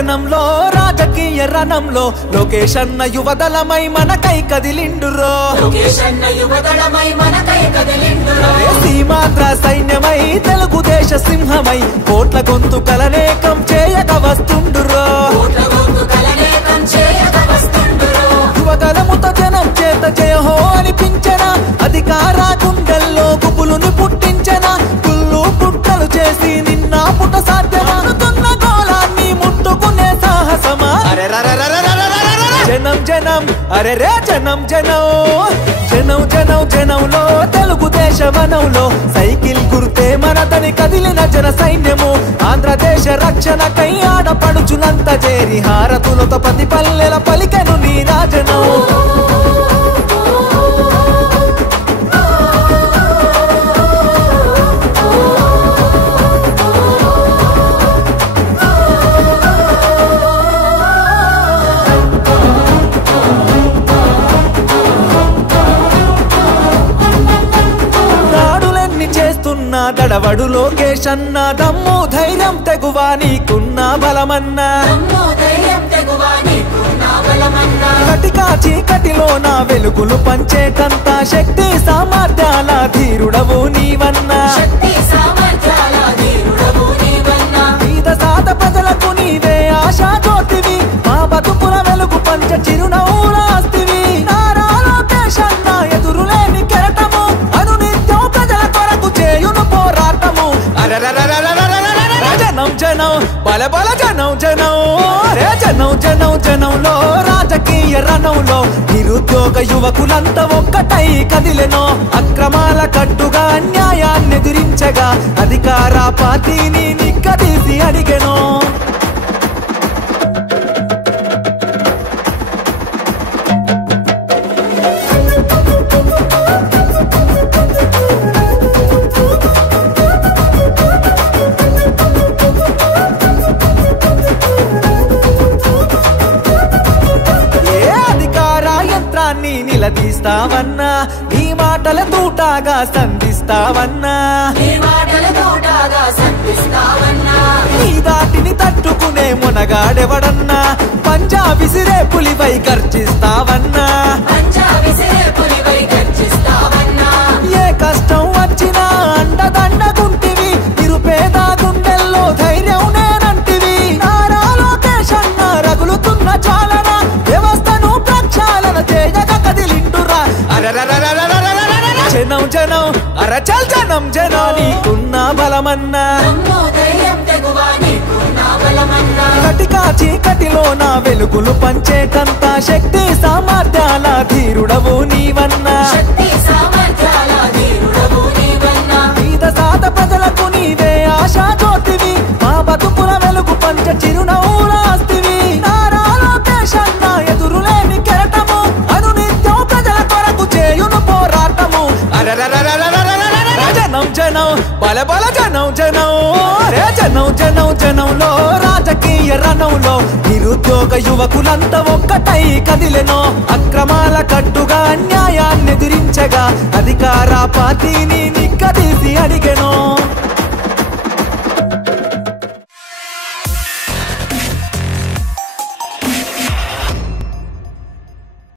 జనంలో రాజకీయ రణంలో లోకేష్ అన్న యువదళమై మనకై కదిలిండురో సీమాంధ్ర సైన్యమై తెలుగుదేశ సింహమై కోట్ల గొంతుకలనేకం చేయక వస్తుండురో యువదళముతో జనం చేత జయహో అనిపించన అధికార గుండెల్లో గుబులుని పుట్టించన కుళ్ళు పుట్టలు చేసి నిన్న పుట సాధ్యమవుతున్న గోళాన్ని ముట్టుకునే సాహసమా జనం జనం అరే రే జనం జనం జనం జనం జనంలో తెలుగుదేశ వనంలో సైకిల్ గుర్తే మనదని కదిలిన జన సైన్యము ఆంధ్రదేశ రక్షణకై ఆడపడుచులంత చేరి హారతులతో ప్రతి పల్లెల పలికెను నీ రాజనం దడవడు లోకేష్ అన్న దమ్ము ధైర్యం తెగువా నీకున్న బలమన్నా కటికా చీకటిలో నా వెలుగులు పంచేటంత శక్తి సామర్థ్యాల ధీరుడవు నీవన్నా పేద సాత ప్రజలకు నీవే ఆశా జ్యోతివి మా బతుకుల వెలుగు పంచ చిరునవ్వులాస్తివి నారా లోకేష్ అన్న ఎదురులేని కెరటము అనునిత్యం ప్రజల కొరకు చేయును పోరాటము జనం జనం బల బల జనం జనం రే జనం జనం జనంలో రాజకీయ రణంలో నిరుద్యోగ యువకులంతా ఒక్కటై కదిలెనో అక్రమాల కట్టుగా అన్యాయాన్ని ఎదిరించగా అధికార పార్టీని నిక్కదీసి అడిగెనో నిలదీస్తావన్నా నీ మాటల తూటాగా సంధిస్తావన్నా నీ దాటిని తట్టుకునే మునగాడెవడన్నా పంజా విసిరే పులిపై గర్జిస్తావన్నా ఏ కష్టం వచ్చినా అండదండగుంటివి నిరుపేద గుండెల్లో ధైర్యం నేనంటివి నారా లోకేష్ అన్న రగులుతున్న జ్వాలన వ్యవస్థను ప్రక్షాళన చేయగా కదిలిండురా జనం జనం అరచల్ జనం జనం నీకున్న బలమన్నా కటికా చీకటిలో నా వెలుగులు పంచేటంత శక్తి సామర్థ్యాల ధీరుడవు నీవన్నా పేద సాత ప్రజలకు నీవే ఆశా జ్యోతివి మా బతుకుల వెలుగు పంచ చిరునవ్వులాస్తివి నారా లోకేష్ అన్న ఎదురులేని కెరటము అనునిత్యం ప్రజల కొరకు చేయును పోరాటము జనం జనం బల బల జనం జనం రే జనం జనం జనంలో రాజకీయ రణంలో నిరుద్యోగ యువకులంతా ఒక్కటై కదిలెనో అక్రమాల కట్టుగా అన్యాయాన్ని ఎదిరించగా అధికార పార్టీని నిక్కదీసి అడిగెనో